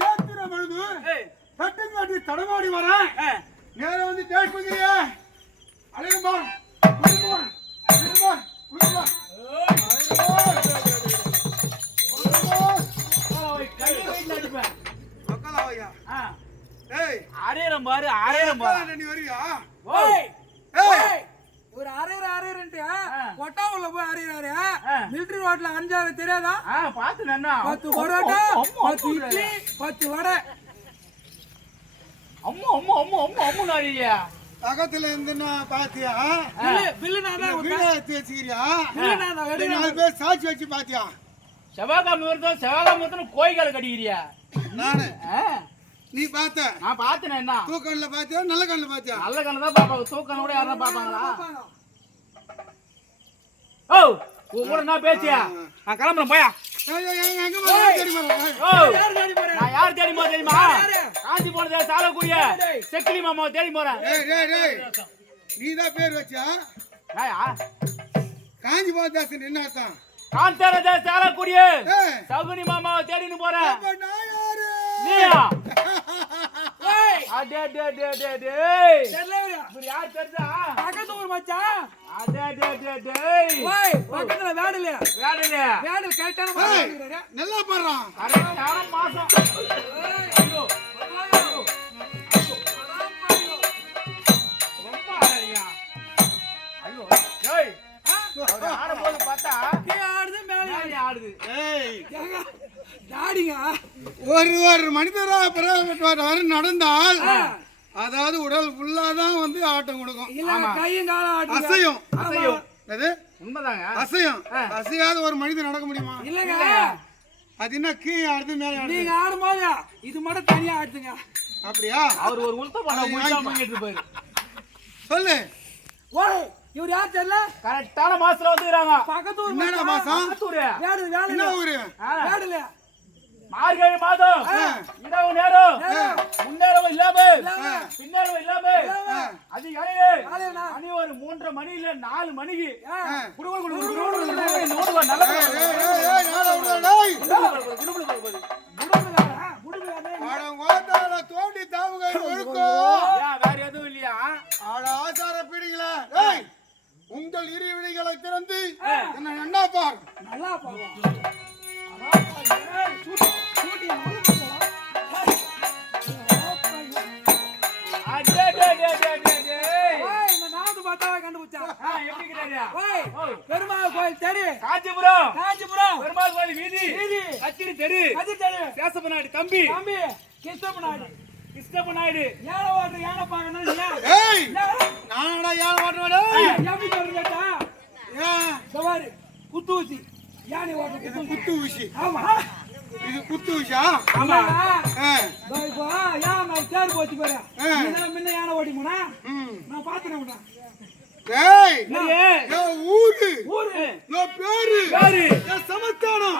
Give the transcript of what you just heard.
நேத்திர பொழுது தட்டுங்காட்டி தடமாடி வரேன். நேரம் வந்து டேட் பண்ணுறியா? அழகுமா குடும்பா குடும்பா குடும்பா நீ வரியா? ஒரு அரையன்ட்டு ஒட்டாவுல போய் அரையறாரு. மிலிட்டரி ரோட்ல அஞ்சாறு தெரியாதா? பாத்து 10 பரோட்டா 10 இட்லி 10 வடை. அம்மா அம்மா அம்மா அம்மா அம்மா நாரியா பக்கத்துல இருந்து பாத்தியா? பில்லு நான் தான் வச்சிக்கிறியா? பில்லு நான் தான் வெடி 4 பேர் சாட்சி வச்சு பாத்தியா? செவ்வாய்க்கிழமை கோயில்கால கடிக்கிறியா? நானு நீ பாத்த? நான் பார்த்தேன். என்ன தூக்கண்ல பாத்தியா நல்ல கண்ணுல பாத்தியா? நல்ல கண்ணு தான் பாப்பாங்க. தூக்கண்ண கூட யாரா பாப்பாங்களா? ஓ கூட நான் பேசியா? நான் கிளம்புறேன் போயா. நான் யார் தேடி போறேன் தெரியுமா? காஞ்சி போனதே சாலக்கூடிய செக்கிலி மாமாவை தேடி போறேன். நீதான் பேர் வச்சா? காஞ்சி போனதாசன் என்ன அர்த்தம்? காந்தரதே சாலக்கூடிய சகுனி மாமாவை தேடின்னு போறேன். நீயா? அடே டே டே டே டே தெரியல. இப்படி யார் தெரிஞ்சா? பக்கத்து ஊர் மச்சான். அடே டே டே டே ஓய் பக்கத்துல வேடல கரெக்டான மாசம். நல்லா பாறா. கரெக்டான மாசம். ஐயோ ரொம்ப ஆடுறியா? ஐயோ ஏய் அவ ஆடும்போது பார்த்தா கீழ ஆடுது மேல ஆடுது. ஏய் டாடிங்க ஒரு மனிதரா பிறகு நடந்தால் அதாவது உடல் ஃபுல்லா தான் வந்து ஆட்டம் கொடுக்கும். இல்ல கையும் காலும் ஆடுது. அசையும் அசையும். அது உண்மைதாங்க. அசையும். அசையாத ஒரு மனிதன் நடக்க முடியுமா? இல்லங்க அது என்ன கீழே ஆடுது மேலே ஆடுது? நீங்க ஆடும்போது இது மட்டும் தனியா ஆடுதுங்க. அப்படியா? அவர் ஒரு உள்த பண்ண முடியாம பண்ணிட்டு போயிரு. சொல்லு. ஓய் இவர் யார் தெரியல? கரெக்டான மாசத்துல வந்துறாங்க. பக்கத்து ஊர் என்னடா மாசம்? பக்கத்து ஊரு. வேடல என்ன ஊரு? வேடல மார்கழி மாதம் இரவு நேரம் முன்னேறவும் இல்லாம பின்னேறவும் இல்லாம அதிகாலையே மணி ஒரு 3:30 மணியில 4 மணிக்கு தோண்டி தாவுகை வேற எதுவும் இல்லையா? ஆசார பீடிகளா உங்கள் இரு விழிகளை திறந்து என்ன நன்னா பார். நல்லா பாரு. பெருமாள் கோயில் தெரு காஞ்சிபுரம் பெருமாள் கோயில் வீதி கத்திரி தெரு சேசப்ப நாயுடு தம்பி கிருஷ்ணப்ப நாயுடு யானை ஓட்டு யானை பாக்கணும். நானடா யானை ஓட்டுறடா. எப்படி சொல்றீங்கடா? சவாரி குத்து ஊசி யானை ஓட்டு குத்து ஊசி. ஆமா இது குத்து ஊசியா? ஆமா. இப்போ யானை தேர் போச்சு பாரு. இதெல்லாம் முன்ன யானை ஓட்டிமுனா நான் பாத்துறேன்டா. ஏய் ஏ ஊரு ஊரு நோ பேரு பேரு சமஸ்தானம்